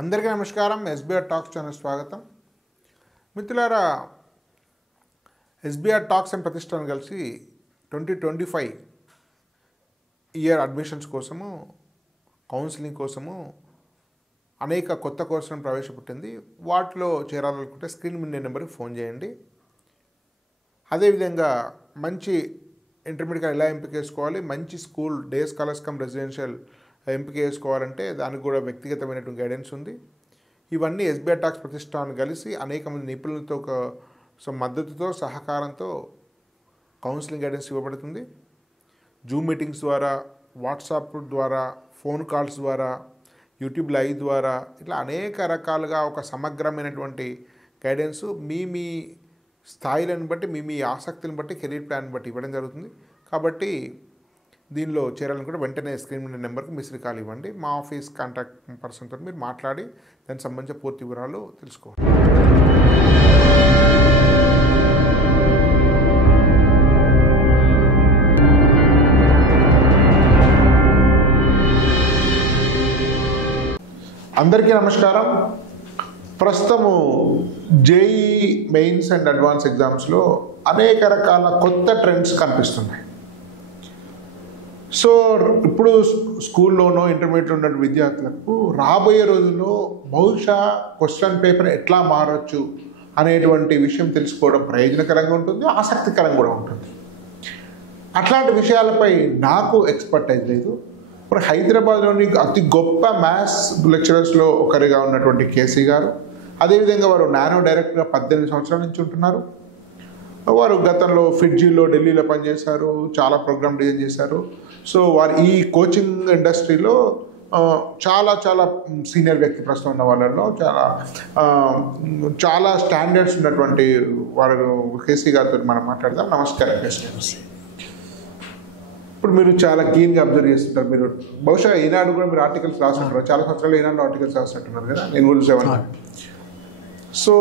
అందరికీ నమస్కారం. SBR talks channel స్వాగతం. మిత్రులారా, ఎస్బీఆర్ టాక్స్ అండ్ ప్రతిష్టానం కలిసి 2025 ఇయర్ అడ్మిషన్స్ కోసము, కౌన్సిలింగ్ కోసము అనేక కొత్త కోర్సులను ప్రవేశపెట్టింది. వాటిలో చేరాలనుకుంటే స్క్రీన్ మీద నెంబర్కి ఫోన్ చేయండి. అదేవిధంగా మంచి ఇంటర్మీడియట్ ఎలా ఎంపిక చేసుకోవాలి, మంచి school day scholars come residential ఎంపిక చేసుకోవాలంటే దానికి కూడా వ్యక్తిగతమైనటువంటి గైడెన్స్ ఉంది. ఇవన్నీ ఎస్బీఆర్ టాక్స్ ప్రతిష్టానం కలిసి అనేక మంది నిపుణులతో మద్దతుతో సహకారంతో కౌన్సిలింగ్ గైడెన్స్ ఇవ్వబడుతుంది. జూమ్ మీటింగ్స్ ద్వారా, వాట్సాప్ ద్వారా, ఫోన్ కాల్స్ ద్వారా, యూట్యూబ్ లైవ్ ద్వారా ఇట్లా అనేక రకాలుగా ఒక సమగ్రమైనటువంటి గైడెన్స్ మీ స్థాయిలను బట్టి, మీ ఆసక్తిని బట్టి, కెరీర్ ప్లాన్ బట్టి ఇవ్వడం జరుగుతుంది. కాబట్టి దీనిలో చేరాలనుకుంటే వెంటనే స్క్రీన్ మీద నెంబర్కి మిస్డ్ కాల్ ఇవ్వండి. మా ఆఫీస్ కాంటాక్ట్ పర్సన్తో మీరు మాట్లాడి దానికి సంబంధించిన పూర్తి వివరాలు తెలుసుకోవాలి. అందరికీ నమస్కారం. ప్రస్తుతము జేఈ మెయిన్స్ అండ్ అడ్వాన్స్ ఎగ్జామ్స్లో అనేక రకాల కొత్త ట్రెండ్స్ కనిపిస్తున్నాయి. సో ఇప్పుడు స్కూల్లోనో ఇంటర్మీడియట్లో ఉన్న విద్యార్థులకు రాబోయే రోజుల్లో బహుశా క్వశ్చన్ పేపర్ ఎట్లా మారచ్చు అనేటువంటి విషయం తెలుసుకోవడం ప్రయోజనకరంగా ఉంటుంది, ఆసక్తికరంగా కూడా ఉంటుంది. అట్లాంటి విషయాలపై నాకు ఎక్స్పర్టైజ్ లేదు. ఇప్పుడు హైదరాబాద్లోని అతి గొప్ప మ్యాథ్స్ లెక్చరర్స్లో ఒకరిగా ఉన్నటువంటి కేసీ గారు, అదేవిధంగా వారు నానో డైరెక్టర్గా 18 సంవత్సరాల నుంచి ఉంటున్నారు. వారు గతంలో ఫిడ్జీలో, ఢిల్లీలో పనిచేశారు, చాలా ప్రోగ్రామ్ డిజైన్ చేశారు. సో వారు ఈ కోచింగ్ ఇండస్ట్రీలో చాలా సీనియర్ వ్యక్తి ప్రస్తుతం ఉన్న వాళ్ళలో చాలా స్టాండర్డ్స్ ఉన్నటువంటి వారు. కేసీ గారితో మనం మాట్లాడదాం. నమస్కారం కేసీ గారు. ఇప్పుడు మీరు చాలా కీన్గా అబ్జర్వ్ చేస్తుంటారు. మీరు బహుశా ఈనాడు కూడా మీరు ఆర్టికల్స్ రాస్తుంటారు, చాలా సంవత్సరాలు ఈనాడు ఆర్టికల్స్ రాస్తుంటున్నారు కదా, నేను కూడా చూసేవాడిని. సో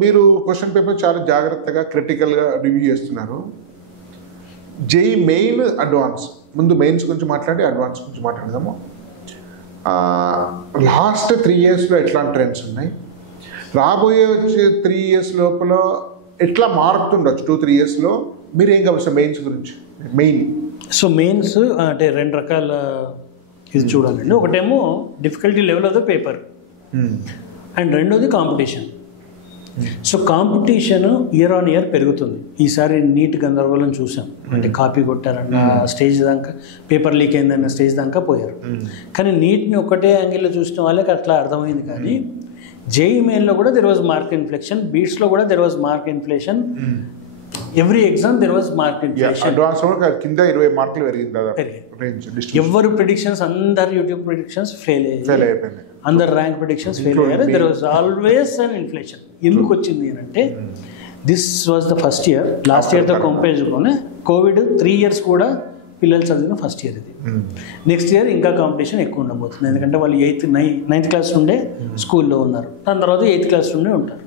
మీరు క్వశ్చన్ పేపర్ చాలా జాగ్రత్తగా, క్రిటికల్గా రివ్యూ చేస్తున్నారు. జేఈ మెయిన్, అడ్వాన్స్, ముందు మెయిన్స్ గురించి మాట్లాడి అడ్వాన్స్ గురించి మాట్లాడదాము. లాస్ట్ 3 ఇయర్స్లో ఎట్లాంటి ట్రెండ్స్ ఉన్నాయి, రాబోయే వచ్చే 3 ఇయర్స్ లోపల ఎట్లా మారుతుండొచ్చు 2-3 ఇయర్స్లో, మీరు ఏం కావచ్చు మెయిన్స్ గురించి? మెయిన్ సో మెయిన్స్ అంటే 2 రకాల ఇది చూడాలండి. ఒకటేమో difficulty level of the paper and రెండోది competition. So competition year on year పెరుగుతుంది. ఈసారి నీట్ గందరగోళం చూసాం, అంటే కాపీ కొట్టారన్న స్టేజ్ దాకా, పేపర్ లీక్ అయిందన్న స్టేజ్ దాకా పోయారు. కానీ నీట్ని ఒకటే యాంగిల్లో చూసిన వాళ్ళకి అట్లా అర్థమైంది. కానీ జేఈ మెయిన్లో కూడా దెర్ వాజ్ మార్క్ ఇన్ఫ్లేషన్, బీట్స్లో కూడా there was mark inflation. Every exam there was mark inflation. Advance కింద 20 మార్కులు పెరిగింది. ఎవరు ప్రిడిక్షన్స్, అందరు యూట్యూబ్ ప్రిడిక్షన్స్ ఫెయిల్ అయిపోయింది, అందరు ర్యాంక్ ప్రిడిక్షన్స్ ఫెయిల్ అయ్యారు. There was always an inflation. ఎందుకు వచ్చింది అంటే this was the first year. Last ఇయర్తో కంపేర్ చేసుకుని కోవిడ్ 3 ఇయర్స్ కూడా పిల్లలు చదివిన ఫస్ట్ ఇయర్ ఇది. నెక్స్ట్ ఇయర్ ఇంకా కాంపిటీషన్ ఎక్కువ ఉండబోతుంది, ఎందుకంటే వాళ్ళు 9th క్లాస్ నుండే స్కూల్లో ఉన్నారు, దాని తర్వాత 8th క్లాస్ నుండే ఉంటారు.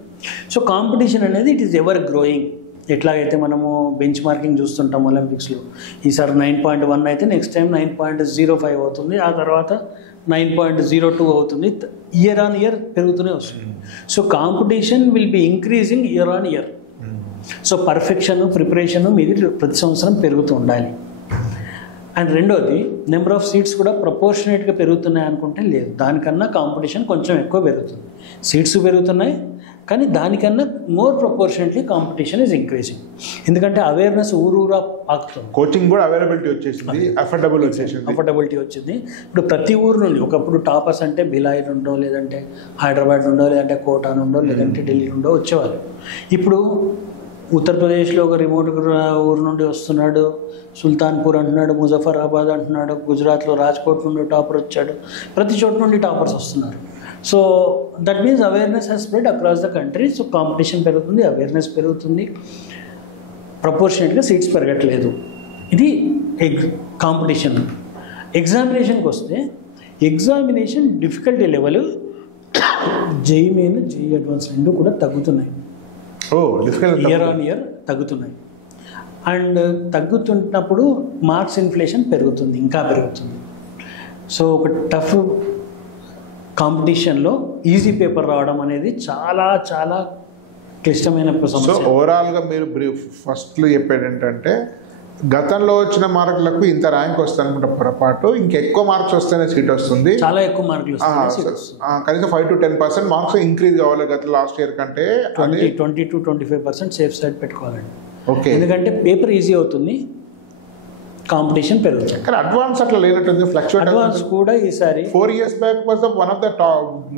సో కాంపిటీషన్ అనేది ఇట్ ఈస్ ఎవర్ గ్రోయింగ్. ఎట్లాగైతే మనము బెంచ్ మార్కింగ్ చూస్తుంటాం ఒలింపిక్స్లో, ఈసారి 9.1 అయితే నెక్స్ట్ టైం 9.05 అవుతుంది, ఆ తర్వాత 9.02 అవుతుంది. ఇయర్ ఆన్ ఇయర్ పెరుగుతూనే వస్తుంది. So competition will be increasing year on year. So perfection, preparation మీది ప్రతి సంవత్సరం పెరుగుతూ ఉండాలి. అండ్ రెండోది, నెంబర్ ఆఫ్ సీట్స్ కూడా ప్రపోర్షనేట్గా పెరుగుతున్నాయి అనుకుంటే లేదు, దానికన్నా కాంపిటీషన్ కొంచెం ఎక్కువ పెరుగుతుంది. సీట్స్ పెరుగుతున్నాయి కానీ దానికన్నా more proportionately competition is increasing. ఎందుకంటే అవేర్నెస్ ఊరూరా పాకుతుంది. కోచింగ్ కూడా అవైలబిలిటీ వచ్చేసింది, అఫోర్డబిలిటీ వచ్చింది. ఇప్పుడు ప్రతి ఊరు నుండి, ఒకప్పుడు టాపర్స్ అంటే భిలాయి నుండో, లేదంటే హైదరాబాద్ నుండో, లేదంటే కోటా నుండో, లేదంటే ఢిల్లీ నుండో వచ్చేవాళ్ళు. ఇప్పుడు ఉత్తరప్రదేశ్లో ఒక రిమోట్ ఊరు నుండి వస్తున్నాడు, సుల్తాన్పూర్ అంటున్నాడు, ముజఫరాబాద్ అంటున్నాడు, గుజరాత్లో రాజ్కోట్ నుండి టాపర్ వచ్చాడు, ప్రతి చోట నుండి టాపర్స్ వస్తున్నారు. So that means awareness has spread across the country. So competition పెరుగుతుంది, అవేర్నెస్ పెరుగుతుంది, ప్రపోర్షనేట్గా సీట్స్ పెరగట్లేదు. ఇది కాంపిటీషన్. ఎగ్జామినేషన్కి వస్తే, examination difficulty level JEE main, JEE advance రెండు కూడా తగ్గుతున్నాయి. ఇయర్ ఆన్ ఇయర్ తగ్గుతున్నాయి. అండ్ తగ్గుతున్నప్పుడు మార్క్స్ ఇన్ఫ్లేషన్ పెరుగుతుంది, ఇంకా పెరుగుతుంది. సో ఒక టఫ్ కాంపిటీషన్లో ఈజీ పేపర్ రావడం అనేది చాలా చాలా క్లిష్టమైన సో సమస్య. ఓవరాల్గా మీరు ఫస్ట్లో చెప్పేది ఏంటంటే గతంలో వచ్చిన మార్కులకు ఇంత ర్యాంక్ వస్తుందనుకుంటే పొరపాటు, ఇంకెక్కువ మార్క్స్ వస్తేనే సీట్ వస్తుంది. చాలా ఎక్కువ మార్కులు కనీసం 5 to 10% మార్క్స్ ఇంక్రీజ్ కావాలి గత లాస్ట్ ఇయర్ కంటే. 20 to 25% సేఫ్ సైడ్ పెట్టుకోవాలండి. ఓకే, ఎందుకంటే పేపర్ ఈజీ అవుతుంది, కాంపిటీషన్ పెరుగుతుంది. కానీ అడ్వాన్స్ అట్లా లేనట్టుంది, ఫ్లక్చువేట్. అడ్వాన్స్ కూడా ఈసారి 4 years back was one of the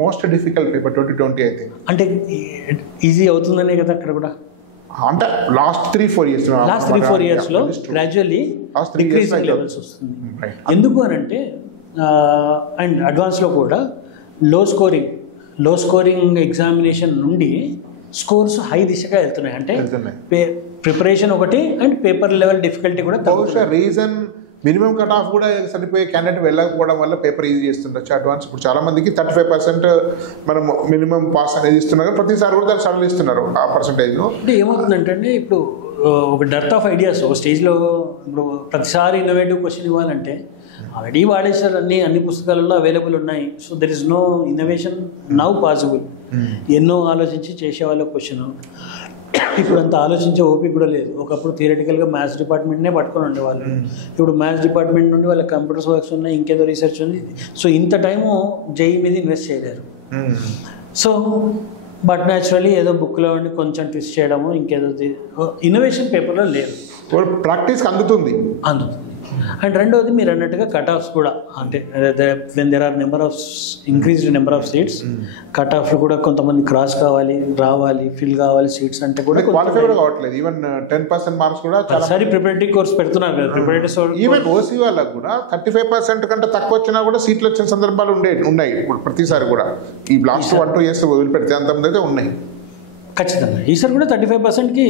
most difficult paper 2020 అయితే. అంటే ఈజీ అవుతుందనే కదా అక్కడ కూడా. అంటే లాస్ట్ 3-4 years లో గ్రాడ్యువల్లీ డిక్రీజింగ్ లెవెల్స్ వస్తుంది. ఎందుకు అని అంటే అండ్ అడ్వాన్స్లో కూడా లో స్కోరింగ్ ఎగ్జామినేషన్ నుండి స్కోర్స్ హై దిశగా వెళ్తున్నాయి. అంటే ప్రిపరేషన్ ఒకటి అండ్ పేపర్ లెవెల్ డిఫికల్టీ కూడా. బహుశా రీజన్ మినిమం కట్ ఆఫ్ కూడా సరిపోయే క్యాండిడేట్ వెళ్ళకపోవడం వల్ల పేపర్ ఈజీ చేస్తుండొచ్చు అడ్వాన్స్. ఇప్పుడు చాలా మందికి 35% మనం మినిమం పాస్ అనేది ఇస్తున్నారు, ప్రతిసారి కూడా దాన్ని సడల్ ఇస్తున్నారు ఆ పర్సంటేజ్. అంటే ఏమవుతుందంటే ఇప్పుడు ఒక డెర్త్ ఆఫ్ ఐడియాస్ ఒక స్టేజ్లో. ఇప్పుడు ప్రతిసారి ఇన్నోవేటివ్ క్వశ్చన్ ఇవ్వాలంటే ఆల్రెడీ వాడేసారు, అన్ని పుస్తకాలలో అవైలబుల్ ఉన్నాయి. So there is no innovation now possible. ఎన్నో ఆలోచించి చేసేవాళ్ళ క్వశ్చన్ ఇప్పుడు అంత ఆలోచించే ఓపిక కూడా లేదు. ఒకప్పుడు థియరిటికల్గా మ్యాథ్స్ డిపార్ట్మెంట్నే పట్టుకొని ఉండేవాళ్ళు. ఇప్పుడు మ్యాథ్స్ డిపార్ట్మెంట్ నుండి వాళ్ళ కంప్యూటర్స్ వర్క్స్ ఉన్నాయి, ఇంకేదో రీసెర్చ్ ఉంది. సో ఇంత టైము జేఈ మీద ఇన్వెస్ట్ చేయలేరు. సో బట్ న్యాచురలీ ఏదో బుక్లో ఉండి కొంచెం ట్విస్ట్ చేయడము, ఇంకేదో ఇన్నోవేషన్ పేపర్లో లేదు. ప్రాక్టీస్కి అందుతుంది. అండ్ రెండవది మీరు అన్నట్టుగా కట్ ఆఫ్స్ కూడా, అంటే when there are increased number of seats, cut off కూడా కొంతమంది క్రాస్ రావాలి ఫిల్ కావాలి సీట్స్ అంటే కూడా క్వాలిఫై కూడా కావట్లేదు. ఈవెన్ 10% మార్క్స్ కూడా ఒకసారి ప్రిపరేటరీ కోర్స్ పెడుతున్నారు కదా. ప్రిపరేటరీ ఈవెన్ ఓసీ వాళ్ళకు కూడా 35% కంటే తక్కువ వచ్చినా కూడా సీట్లు వచ్చిన సందర్భాలు ఉన్నాయి ఇప్పుడు ప్రతిసారి కూడా. ఈ లాస్ట్ 1-2 years వదిలిపెడితే అంతమంది అయితే ఉన్నాయి. ఖచ్చితంగా ఈసారి కూడా 35%కి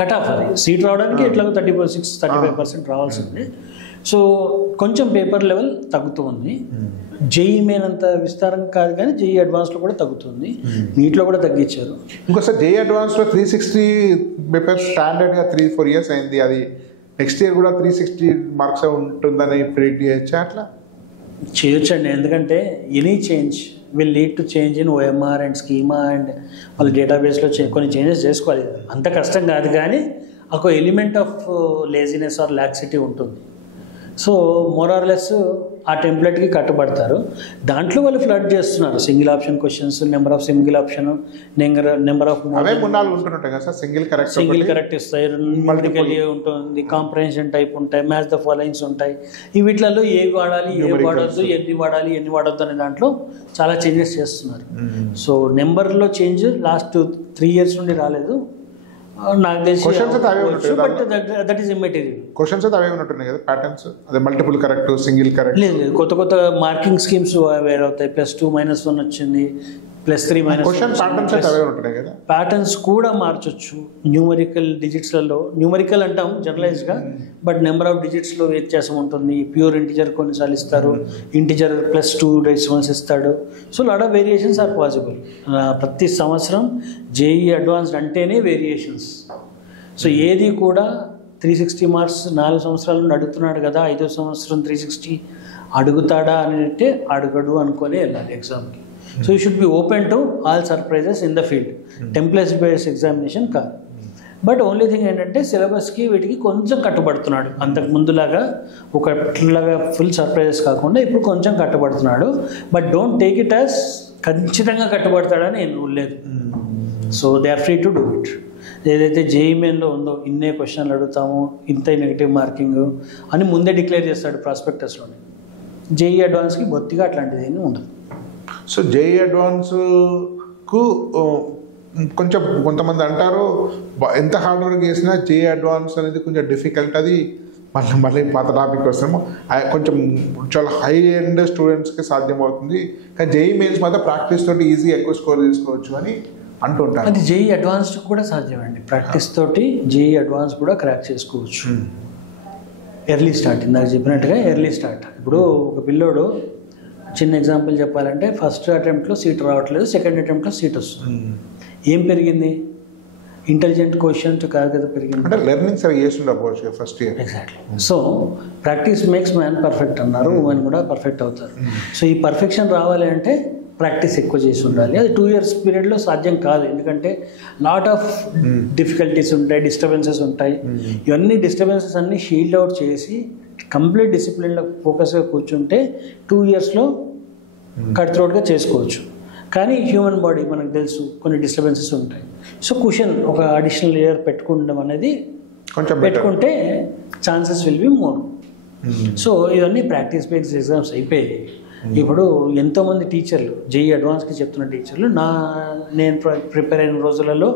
కట్ ఆఫ్. అది సీట్ రావడానికి ఎట్లాగో 35% రావాల్సింది. సో కొంచెం పేపర్ లెవెల్ తగ్గుతూ ఉంది. జేఈ మెయిన్ అంత విస్తారం కాదు, కానీ జేఈ అడ్వాన్స్లో కూడా తగ్గుతుంది. నీట్లో కూడా తగ్గించారు. ఇంకోసారి జేఈ అడ్వాన్స్లో 360 పేపర్స్ స్టాండర్డ్గా 3-4 years అయింది. అది నెక్స్ట్ ఇయర్ కూడా 360 మార్క్స్ ఉంటుందని ప్రిడిక్ట్ చేయొచ్చా? అట్లా చేయొచ్చండి, ఎందుకంటే any change will lead to change in OMR and schema and వాళ్ళ డేటాబేస్లో కొన్ని చేంజెస్ చేసుకోవాలి. అంత కష్టం కాదు, కానీ ఒక element of laziness or laxity ఉంటుంది. సో మోర్ ఆర్ లెస్ ఆ టెంప్లెట్కి కట్టుబడతారు. దాంట్లో వాళ్ళు ఫ్లడ్ చేస్తున్నారు. Single option questions, number of single option, number of single correct ఇస్తాయి, న్యూమరికల్ ఉంటుంది, కాంప్రహెన్షన్ టైప్ ఉంటాయి, మ్యాచ్ ద ఫాలోయింగ్స్ ఉంటాయి. ఈ వీటిలలో ఏవి వాడాలి, ఏవి వాడద్దు, ఎన్ని వాడద్దు అనే దాంట్లో చాలా చేంజెస్ చేస్తున్నారు. సో నెంబర్లో చేంజ్ లాస్ట్ 3 years నుండి రాలేదు నాకు తెలిసి. But that is immaterial. Questions అయితే అవే ఉన్నట్టున్నాయి కదా, ప్యాటర్న్స్. అదే మల్టిపుల్ కరెక్ట్, సింగిల్ కరెక్ట్ లేదు. కొత్త మార్కింగ్ స్కీమ్స్ వేరే అవుతాయి. +2 -1 వచ్చింది, +3 -1. ప్యాటర్న్స్ కూడా మార్చొచ్చు. న్యూమరికల్ డిజిట్స్లలో, న్యూమరికల్ అంటాం జనరలైజ్గా, బట్ నెంబర్ ఆఫ్ డిజిట్స్లో వ్యత్యాసం ఉంటుంది. ప్యూర్ ఇంటిజర్ కొన్నిసార్లు ఇస్తారు, ఇంటిజర్ +2 డెసిమల్స్ ఇస్తాడు. So lot of variations are possible. ప్రతి సంవత్సరం జేఈ అడ్వాన్స్డ్ అంటేనే వేరియేషన్స్. సో ఏది కూడా 360 మార్క్స్ 4 సంవత్సరాల నుండి అడుగుతున్నాడు కదా, 5వ సంవత్సరం 360 అడుగుతాడా అని అంటే అడుగడు అనుకొని వెళ్ళాలి ఎగ్జామ్కి. So you should be open to all surprises in the field. Templates based examination కాదు. బట్ ఓన్లీ థింగ్ ఏంటంటే సిలబస్కి వీటికి కొంచెం కట్టుబడుతున్నాడు. అంతకు ముందులాగా ఒకట్లాగా ఫుల్ సర్ప్రైజెస్ కాకుండా ఇప్పుడు కొంచెం కట్టుబడుతున్నాడు. But don't take it as ఖచ్చితంగా కట్టుబడతాడని నేను లేదు. So they are free to do it. ఏదైతే జేఈ మెయిన్లో ఉందో ఇన్నే క్వశ్చన్లు అడుగుతాము, ఇంత నెగిటివ్ మార్కింగ్ అని ముందే డిక్లేర్ చేస్తాడు ప్రాస్పెక్టస్లోనే. జేఈ అడ్వాన్స్కి బొత్తిగా అట్లాంటిది ఏమీ ఉండదు. సో జేఈ అడ్వాన్స్కు కొంచెం కొంతమంది అంటారు ఎంత హార్డ్ వర్క్ చేసినా జేఈ అడ్వాన్స్ అనేది కొంచెం డిఫికల్ట్. అది మళ్ళీ పాత టాపిక్ వస్తాము. కొంచెం చాలా హై ఎండ్ స్టూడెంట్స్కి సాధ్యం అవుతుంది, కానీ జేఈ మెయిన్స్ మాత్రం ప్రాక్టీస్ తోటి ఈజీ ఎక్కువ స్కోర్ తీసుకోవచ్చు అని అంటుంటారు. అది జేఈ అడ్వాన్స్ కూడా సాధ్యమండి. ప్రాక్టీస్ తోటి జేఈ అడ్వాన్స్ కూడా క్రాక్ చేసుకోవచ్చు. ఎర్లీ స్టార్ట్, ఇందాక చెప్పినట్టుగా ఎర్లీ స్టార్ట్. ఇప్పుడు ఒక పిల్లోడు చిన్న ఎగ్జాంపుల్ చెప్పాలంటే ఫస్ట్ అటెంప్ట్లో సీట్ రావట్లేదు, సెకండ్ అటెంప్ట్లో సీట్ వస్తుంది. ఏం పెరిగింది? ఇంటెలిజెంట్ క్వశ్చన్ కాదు పెరిగింది అంటే లెర్నింగ్ సరిగ్గా చేసి ఉండకపోవచ్చు first year. Exactly. So practice makes man perfect అన్నారు, ఉమెన్ కూడా పర్ఫెక్ట్ అవుతారు. సో ఈ పర్ఫెక్షన్ రావాలి అంటే ప్రాక్టీస్ ఎక్కువ చేసి ఉండాలి. అది 2 years పీరియడ్లో సాధ్యం కాదు, ఎందుకంటే లాట్ ఆఫ్ డిఫికల్టీస్ ఉంటాయి, డిస్టర్బెన్సెస్ ఉంటాయి. ఇవన్నీ డిస్టర్బెన్సెస్ అన్నీ షీల్డ్ అవుట్ చేసి కంప్లీట్ డిసిప్లిన్లో ఫోకస్గా కూర్చుంటే 2 yearsలో కట్ త్రోట్గా చేసుకోవచ్చు. కానీ హ్యూమన్ బాడీ మనకు తెలుసు కొన్ని డిస్టర్బెన్సెస్ ఉంటాయి. సో క్వశ్చన్ ఒక అడిషనల్ లేయర్ పెట్టుకోవడం అనేది కొంచెం పెట్టుకుంటే chances will be more. So ఇవన్నీ ప్రాక్టీస్ బేస్డ్ ఎగ్జామ్స్ అయిపోయాయి. ఇప్పుడు ఎంతోమంది టీచర్లు జేఈ అడ్వాన్స్కి చెప్తున్న టీచర్లు నేను ప్రిపేర్ అయిన రోజులలో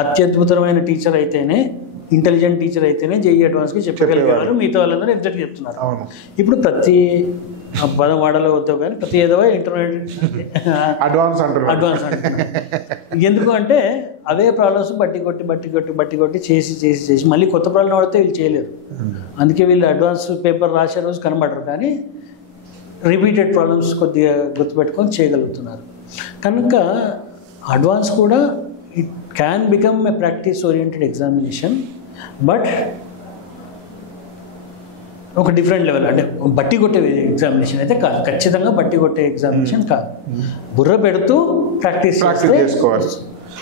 అత్యద్భుతమైన టీచర్ అయితేనే, ఇంటెలిజెంట్ టీచర్ అయితేనే జేఈ అడ్వాన్స్కి చెప్పగలిగారు, మిగతా వాళ్ళందరూ ఎగ్జాక్ట్ చెప్తున్నారు. ఇప్పుడు ప్రతి పదం వాడలో వద్దావు కానీ ప్రతి ఏదో ఇంటర్మీడియట్ అడ్వాన్స్ అంటున్నారు. ఎందుకు అంటే అవే ప్రాబ్లమ్స్ బట్టి కొట్టి చేసి మళ్ళీ కొత్త ప్రాబ్లం వాడితే వీళ్ళు చేయలేరు. అందుకే వీళ్ళు అడ్వాన్స్ పేపర్ రాసే రోజు కనబడరు, కానీ రిపీటెడ్ ప్రాబ్లమ్స్ కొద్దిగా గుర్తుపెట్టుకొని చేయగలుగుతున్నారు. కనుక అడ్వాన్స్ కూడా it can become a practice oriented examination, but ఒక డిఫరెంట్ లెవెల్. అంటే బట్టి కొట్టే ఎగ్జామినేషన్ అయితే కాదు, ఖచ్చితంగా బట్టి కొట్టే ఎగ్జామినేషన్ కాదు. బుర్ర పెడుతూ ప్రాక్టీస్ చేసుకోవాలి.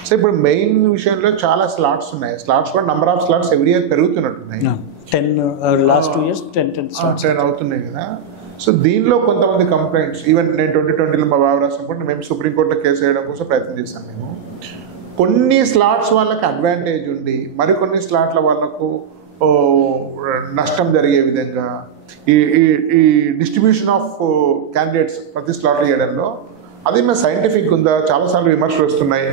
సో ఇప్పుడు మెయిన్ విషయంలో చాలా స్లాట్స్ ఉన్నాయి. స్లాట్స్ కూడా number of slots every year పెరుగుతున్నట్టున్నాయి. 10 లాస్ట్ 2 years 10 అవుతున్నాయి కదా. సో దీనిలో కొంతమంది కంప్లైంట్స్, ఈవెన్ నేను 2020లో మా బాబు రాసినప్పుడు మేము సుప్రీంకోర్టులో కేసు వేయడం కోసం ప్రయత్నం చేశాం. మేము కొన్ని స్లాట్స్ వాళ్ళకి అడ్వాంటేజ్ ఉండి మరికొన్ని స్లాట్ల వాళ్ళకు నష్టం జరిగే విధంగా ఈ డిస్ట్రిబ్యూషన్ ఆఫ్ క్యాండిడేట్స్ ప్రతి స్లాట్లో చేయడంలో అది మన సైంటిఫిక్ ఉందా? చాలాసార్లు విమర్శలు వస్తున్నాయి.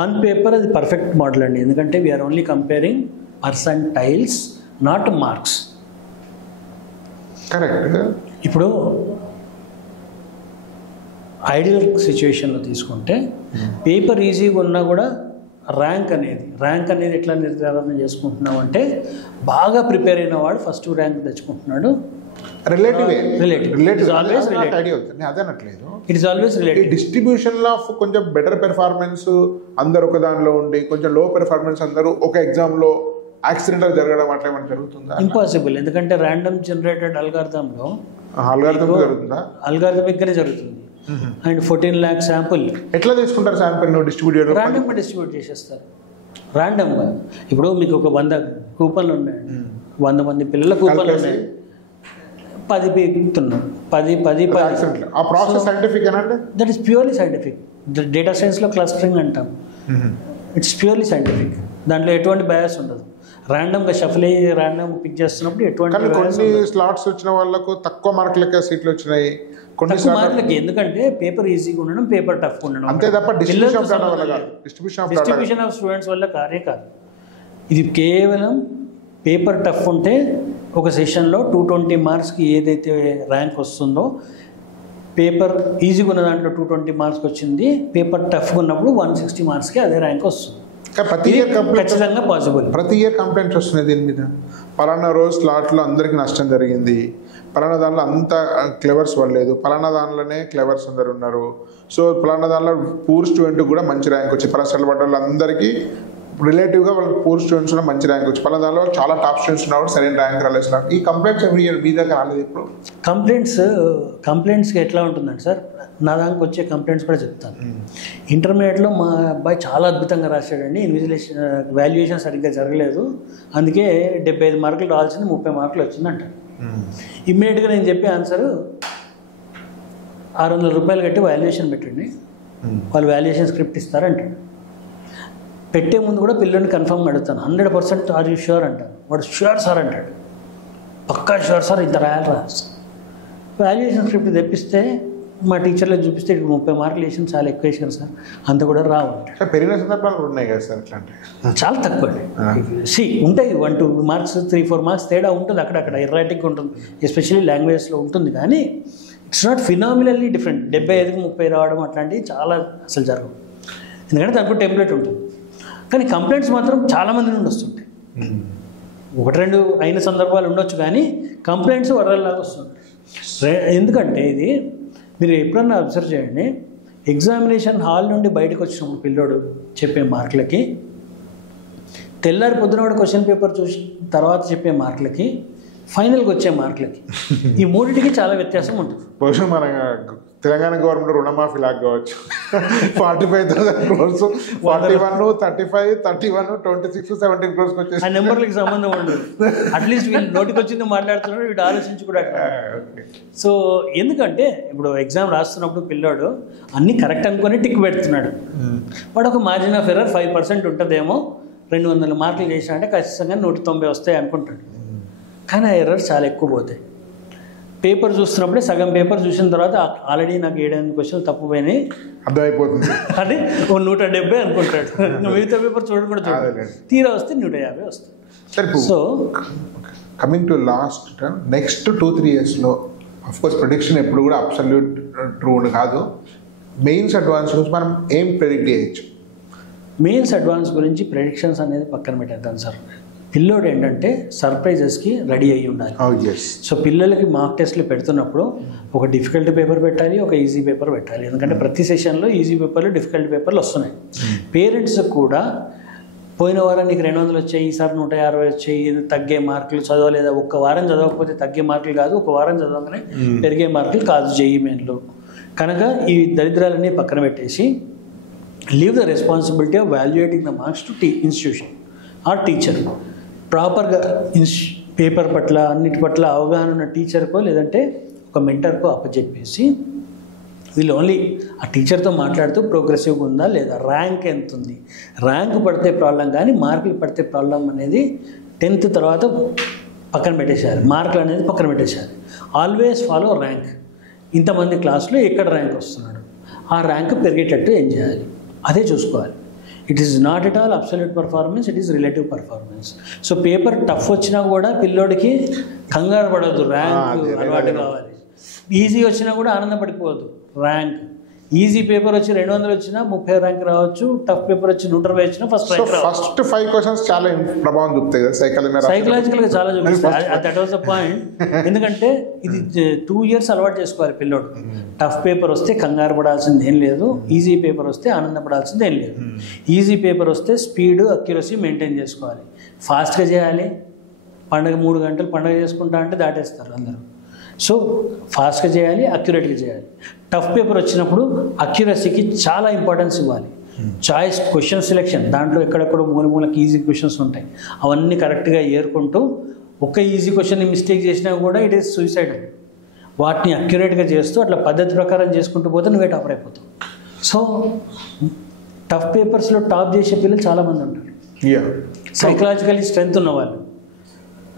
ఆన్ పేపర్ అది పర్ఫెక్ట్ మోడల్ అండి, ఎందుకంటే we're only comparing percentiles, not marks. Correct. ఇప్పుడు ఐడియల్ సిచ్యువేషన్లో తీసుకుంటే పేపర్ ఈజీగా ఉన్నా కూడా ర్యాంక్ అనేది ఎట్లా నిర్ధారణ చేసుకుంటున్నాం అంటే బాగా ప్రిపేర్ అయిన వాడు ఫస్ట్ ర్యాంక్ తెచ్చుకుంటున్నాడు. డిస్ట్రిబ్యూషన్ ఆఫ్ కొంచెం బెటర్ పెర్ఫార్మెన్స్ అందరు ఒక దానిలో ఉండి కొంచెం లో పెర్ఫార్మెన్స్ అందరూ ఒక ఎగ్జామ్ లో యాక్సిడెంట్ జరగడం అట్లా ఏమైనా జరుగుతుందా? ఇంపాసిబుల్, ఎందుకంటే ర్యాండమ్ జనరేటెడ్ అల్గారిథంలో అల్గారిథమిక్గానే జరుగుతుంది. అండ్ 14 lakh శాంపుల్ ఎట్లా తీసుకుంటారు? శాంపుల్ డిస్ట్రిబ్యూట్ ర్యాండమ్గా డిస్ట్రిబ్యూట్ చేసేస్తారు. ర్యాండమ్గా ఇప్పుడు మీకు ఒక 100 కూపన్లు ఉన్నాయండి, 100 మంది పిల్లల కూపన్లు ఉన్నాయి, 10 పీకుతున్నాం, 10 ఆ ప్రాసెస్ సైంటిఫిక్ ఏనండి? That is purely scientific. Data సైన్స్లో క్లస్టరింగ్ అంటాం. It's purely scientific. దాంట్లో ఎటువంటి బయాస్ ఉండదు. ర్యాండమ్గా షఫల్ అయ్యి ర్యాండమ్ పిక్ చేస్తున్నప్పుడు ఎటువంటి కొన్ని స్లాట్స్ వచ్చిన వాళ్ళకు తక్కువ మార్కులకే సీట్లు వచ్చినాయి, కొన్ని మార్కులకి. ఎందుకంటే పేపర్ ఈజీగా ఉండడం, పేపర్ టఫ్ ఉండడం, అంతే తప్ప డిస్ట్రిబ్యూషన్ ఆఫ్ స్టూడెంట్స్ వల్ల కారే కాదు. ఇది కేవలం పేపర్ టఫ్ ఉంటే ఒక సెషన్లో 220 మార్క్స్కి ఏదైతే ర్యాంక్ వస్తుందో, పేపర్ ఈజీగా ఉన్న దాంట్లో 220 మార్క్స్కి వచ్చింది, పేపర్ టఫ్గా ఉన్నప్పుడు 160 మార్క్స్కి అదే ర్యాంక్ వస్తుంది. ప్రతి ఇయర్ ఖచ్చితంగా పాసిబుల్. ప్రతి ఇయర్ కంప్లైంట్స్ వస్తున్నాయి దీని మీద. పలానా రోజు స్లాట్లో అందరికీ నష్టం జరిగింది, పలానా దానిలో అంత క్లెవర్స్ పడలేదు, పలానా దానిలోనే క్లెవర్స్ అందరు ఉన్నారు, సో పలానా దానిలో పూర్ స్టూడెంట్ కూడా మంచి ర్యాంక్ వచ్చి, పలానా పడ్డ వాళ్ళందరికీ రిలేటివ్గా వాళ్ళకి పూర్ స్టూడెంట్స్ కూడా మంచి ర్యాంక్ వచ్చి, పలానా దానిలో చాలా టాప్ స్టూడెంట్స్ ఉన్నప్పుడు సరైన ర్యాంక్ రాలేదు. ఈ కంప్లైంట్స్ ఎవ్రీ ఇయర్ మీ దగ్గర రాలేదు ఇప్పుడు? కంప్లైంట్స్కి ఎట్లా ఉంటుందండి సార్, నా దానికి వచ్చే కంప్లైంట్స్ కూడా చెప్తాను. ఇంటర్మీడియట్లో మా అబ్బాయి చాలా అద్భుతంగా రాశాడండి, వాల్యుయేషన్ సరిగ్గా జరగలేదు, అందుకే 75 మార్కులు రావాల్సింది 30 మార్కులు వచ్చిందంట. ఇమ్మీడియట్గా నేను చెప్పే ఆన్సరు 600 రూపాయలు కట్టి వాల్యుయేషన్ పెట్టండి, వాళ్ళు వాల్యుయేషన్ స్క్రిప్ట్ ఇస్తారంటాడు. పెట్టే ముందు కూడా పిల్లల్ని కన్ఫర్మ్ అడుగుతాను, 100% ఆర్ యూ ష్యూర్ అంటాను. వాడు ష్యూర్ సార్ అంటాడు, పక్కా ష్యూర్ సార్, ఇంత రాయాలి. వాల్యుయేషన్ స్క్రిప్ట్ తెప్పిస్తే మా టీచర్లకు చూపిస్తే 30 మార్కులు వేసిన చాలా ఎక్కువ వేసాను సార్, అంత కూడా రావు. పెరిగిన సందర్భాలు ఉన్నాయి కదా సార్, అట్లాంటి చాలా తక్కువ అండి. ఉంటాయి 1-2 మార్క్స్ 3-4 మార్క్స్ తేడా ఉంటుంది, అక్కడక్కడ ఎర్రాటిక్ ఉంటుంది, ఎస్పెషల్లీ లాంగ్వేజ్లో ఉంటుంది. కానీ ఇట్స్ నాట్ ఫినామినల్లీ డిఫరెంట్. 75కి 30 రావడం అట్లాంటివి చాలా అసలు జరగవు, ఎందుకంటే దానికి టెంప్లెట్ ఉంటుంది. కానీ కంప్లైంట్స్ మాత్రం చాలామంది నుండి వస్తుంటాయి. 1-2 అయిన సందర్భాలు ఉండొచ్చు, కానీ కంప్లైంట్స్ వరల్లాగా వస్తుంటాయి. ఎందుకంటే ఇది మీరు ఎప్పుడన్నా అబ్జర్వ్ చేయండి, ఎగ్జామినేషన్ హాల్ నుండి బయటకు వచ్చినప్పుడు పిల్లోడు చెప్పే మార్కులకి తెల్లారి పొద్దున కూడా క్వశ్చన్ పేపర్ చూసి తర్వాత చెప్పే మార్కులకి ఫైనల్కి వచ్చే మార్కులకి ఈ మూడింటికి చాలా వ్యత్యాసం ఉంటుంది. బహుశా మన తెలంగాణ గవర్నమెంట్ రుణమాఫీ లాగా కావచ్చు. 45,000 crores 41, 35, 31, 26, 17 crores వచ్చేసి ఆ నెంబర్లకి సంబంధం ఉండదు. అట్లీస్ట్ వీళ్ళు నోటికి వచ్చింది మాట్లాడుతున్నాడు, వీడు ఆలోచించి కూడా. సో ఎందుకంటే ఇప్పుడు ఎగ్జామ్ రాస్తున్నప్పుడు పిల్లోడు అన్ని కరెక్ట్ అనుకొని టిక్ పెడుతున్నాడు. వాడు ఒక మార్జిన్ ఆఫ్ ఎర్రర్ 5% ఉంటుందేమో, 200 మార్కులు చేసినా అంటే ఖచ్చితంగా 190 వస్తాయి అనుకుంటాడు. కానీ ఆ ఎర్రర్స్ చాలా ఎక్కువ పోతాయి. పేపర్ చూస్తున్నప్పుడే సగం పేపర్ చూసిన తర్వాత ఆల్రెడీ నాకు 7-8 క్వశ్చన్లు తప్పుపోయినాయి అర్థమైపోతుంది అని 170 అనుకుంటాడు. మిగతా పేపర్ చూడడం కూడా చూడాలి, తీరా వస్తే 150 వస్తాయి. So coming to last next 2-3 yearsలో అఫ్ కోర్స్ ప్రెడిక్షన్ ఎప్పుడు కూడా అబ్సల్యూట్ ట్రూ కాదు. మెయిన్స్ అడ్వాన్స్ గురించి మనం ఏం ప్రెడిక్ట్ చేయొచ్చు? మెయిన్స్ అడ్వాన్స్ గురించి ప్రెడిక్షన్స్ అనేది పక్కన పెట్టేద్దాం సార్. పిల్లోడు ఏంటంటే సర్ప్రైజెస్కి రెడీ అయ్యి ఉండాలి. సో పిల్లలకి మార్క్ టెస్ట్లు పెడుతున్నప్పుడు ఒక డిఫికల్ట్ పేపర్ పెట్టాలి, ఒక ఈజీ పేపర్ పెట్టాలి. ఎందుకంటే ప్రతి సెషన్లో ఈజీ పేపర్లు డిఫికల్ట్ పేపర్లు వస్తున్నాయి. పేరెంట్స్ కూడా పోయిన వారం నీకు 200 వచ్చాయి, ఈసారి 150 వచ్చాయి, తగ్గే మార్కులు చదవలేదా, ఒక్క వారం చదవకపోతే తగ్గే మార్కులు కాదు, ఒక వారం చదవగానే పెరిగే మార్కులు కాదు జేఈఈ మెయిన్లో. కనుక ఈ దరిద్రాలన్నీ పక్కన పెట్టేసి leave the responsibility of valuating the marks to institution or teacher. ప్రాపర్గా పేపర్ పట్ల అన్నిటి పట్ల అవగాహన ఉన్న టీచర్కో లేదంటే ఒక మెంటర్కో అప్పచెప్పేసి వీళ్ళు ఓన్లీ ఆ టీచర్తో మాట్లాడుతూ ప్రోగ్రెసివ్గా ఉందా లేదా, ర్యాంక్ ఎంత ఉంది, ర్యాంక్ పడితే ప్రాబ్లం కానీ మార్కులు పడితే ప్రాబ్లం అనేది 10th తర్వాత పక్కన పెట్టేశారు. మార్కులు అనేది పక్కన పెట్టేశారు. Always follow rank. ఇంతమంది క్లాసులో ఎక్కడ ర్యాంక్ వస్తున్నాడు, ఆ ర్యాంక్ పెరిగేటట్టు ఏం చేయాలి అదే చూసుకోవాలి. It is not at all absolute performance, it is relative performance. So paper tough వచ్చినా కూడా పిల్లోడికి కంగారు పడవద్దు, ర్యాంక్ అలవాటు కావాలి. ఈజీ వచ్చినా కూడా ఆనందపడిపోవద్దు, ర్యాంక్. ఈజీ పేపర్ వచ్చి 200 వచ్చినా 30 ర్యాంక్ రావచ్చు, టఫ్ పేపర్ వచ్చి 120 వచ్చినా ఫస్ట్ ర్యాంక్ రావచ్చు. ఫస్ట్ 5 క్వశ్చన్స్ చాలా ప్రభావం చూపుతాయి కదా సైకలాజికల్గా చాలా చూపిస్తాయి. That was the point. ఎందుకంటే ఇది 2 years అలవాటు చేసుకోవాలి పిల్లోడు. టఫ్ పేపర్ వస్తే కంగారు పడాల్సింది ఏం లేదు, ఈజీ పేపర్ వస్తే ఆనందపడాల్సింది ఏం లేదు. ఈజీ పేపర్ వస్తే స్పీడ్ అక్యురసీ మెయింటైన్ చేసుకోవాలి, ఫాస్ట్గా చేయాలి. పండగ 3 గంటలు పండగ చేసుకుంటా అంటే దాటేస్తారు అందరూ. సో ఫాస్ట్గా చేయాలి, అక్యురేట్గా చేయాలి. టఫ్ పేపర్ వచ్చినప్పుడు అక్యురసీకి చాలా ఇంపార్టెన్స్ ఇవ్వాలి. చాయిస్ క్వశ్చన్ సెలెక్షన్, దాంట్లో ఎక్కడెక్కడ మూలకి ఈజీ క్వశ్చన్స్ ఉంటాయి, అవన్నీ కరెక్ట్గా ఏరుకుంటూ ఒక ఈజీ క్వశ్చన్ని మిస్టేక్ చేసినా కూడా ఇట్ ఈస్ సూసైడ్. వాటిని అక్యురేట్గా చేస్తూ అట్లా పద్ధతి ప్రకారం చేసుకుంటూ పోతే నువ్వే టాపర్ అయిపోతావు. సో టఫ్ పేపర్స్లో టాప్ చేసే పిల్లలు చాలామంది ఉంటారు. సైకలాజికల్లీ స్ట్రెంగ్త్ ఉన్నవాళ్ళు.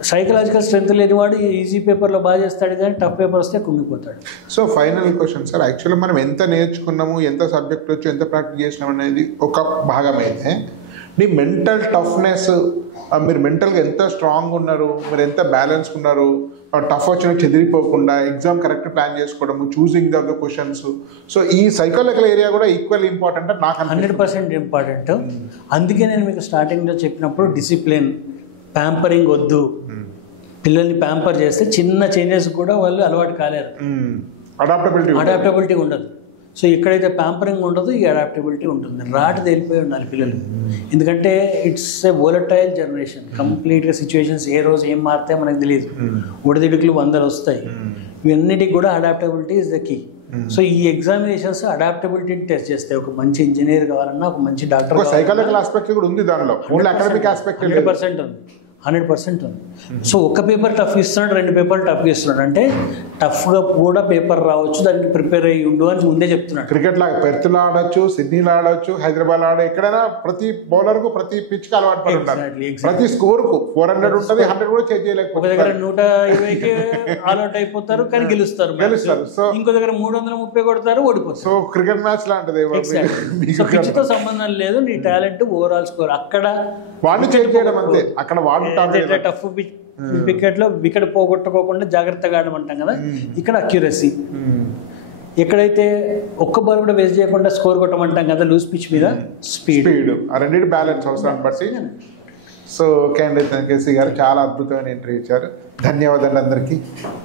సైకలాజికల్ స్ట్రెంత్ లేనివాడు ఈజీ పేపర్లో బాగా చేస్తాడు కానీ టఫ్ పేపర్ వస్తే కుంగిపోతాడు. సో ఫైనల్ క్వశ్చన్ సార్, యాక్చువల్గా మనం ఎంత నేర్చుకున్నాము, ఎంత సబ్జెక్ట్ వచ్చి ఎంత ప్రాక్టీస్ చేసినాం అనేది ఒక భాగం అయితే, మీ మెంటల్ టఫ్నెస్, మీరు మెంటల్గా ఎంత స్ట్రాంగ్ ఉన్నారు, మీరు ఎంత బ్యాలెన్స్ ఉన్నారు, టఫ్ వచ్చిన చెదిరిపోకుండా ఎగ్జామ్ కరెక్ట్ ప్లాన్ చేసుకోవడము, చూసింగ్ ద క్వశ్చన్స్. సో ఈ సైకలాజికల్ ఏరియా కూడా ఈక్వల్ ఇంపార్టెంట్ నాకు 100% ఇంపార్టెంట్. అందుకే నేను మీకు స్టార్టింగ్లో చెప్పినప్పుడు డిసిప్లిన్, ప్యాంపరింగ్ వద్దు. పిల్లల్ని ప్యాంపర్ చేస్తే చిన్న చేంజెస్ కూడా వాళ్ళు అలవాటు కాలేరు, అడాప్టబిలిటీ ఉండదు. సో ఎక్కడైతే ప్యాంపరింగ్ ఉండదు ఈ అడాప్టబిలిటీ ఉంటుంది. రాటు తేలిపోయి ఉండాలి పిల్లలు. ఎందుకంటే ఇట్స్ ఏ వోలటైల్ జనరేషన్. కంప్లీట్గా సిచ్యువేషన్స్ ఏ రోజు ఏం మారితే మనకు తెలియదు. ఒడిదిడుకులు 100 వస్తాయి. ఇవన్నిటికి కూడా adaptability is the key. So ఈ ఎగ్జామినేషన్స్ అడాప్టబిలిటీని టెస్ట్ చేస్తాయి. ఒక మంచి ఇంజనీర్ కావాలన్నా, ఒక మంచి డాక్టర్, సైకలాజికల్ ఆస్పెక్ట్ కూడా ఉంది దానిలో, ఓన్లీ అకాడమిక్ ఆస్పెక్ట్ 100% ఉంది. 100% ఉంది. సో ఒక పేపర్ టఫ్ ఇస్తున్నాడు, 2 పేపర్లు టఫ్ ఇస్తున్నాడు అంటే టఫ్గా కూడా పేపర్ రావచ్చు, దానికి ప్రిపేర్ అయ్యి ఉండు అని ముందే చెప్తున్నాడు. క్రికెట్ లాగా పెర్త్లో ఆడొచ్చు, సిడ్నీలో ఆడొచ్చు, హైదరాబాద్ ఆడ, ఎక్కడైనా ప్రతి బౌలర్కు ప్రతి పిచ్కి అలవాటు పడి ఉంటారు. ప్రతి స్కోర్కు 400 ఉంటుంది, 100 కూడా చేంజ్ చేయలేకపోతే ఒక దగ్గర 120కి ఆల్అౌట్ అయిపోతారు కానీ గెలుస్తారు. సో ఇంకో దగ్గర 330 కొడతారు, ఓడిపోతారు. సో క్రికెట్ మ్యాచ్ లాంటిది. సో పిచ్తో సంబంధం లేదు, నీ టాలెంట్ ఓవరాల్ స్కోర్ అక్కడ వాడిని చేంజ్ చేయడం అంతే. అక్కడ వాడు టఫ్ వికెట్ లో వికెట్ పోగొట్టుకోకుండా జాగ్రత్తగా ఆడమంటాం కదా, ఇక్కడ అక్యురసీ. ఎక్కడైతే ఒక్క బాల్ కూడా వేస్ట్ చేయకుండా స్కోర్ కొట్టమంటాం కదా లూజ్ పిచ్ మీద, స్పీడ్, ఆ రెండింటి బ్యాలెన్స్ అవసరాన్ని బట్టి. సో కేంద్ర కేసీ గారు చాలా అద్భుతమైన ఎంట్రీ ఇచ్చారు. ధన్యవాదాలు అందరికీ.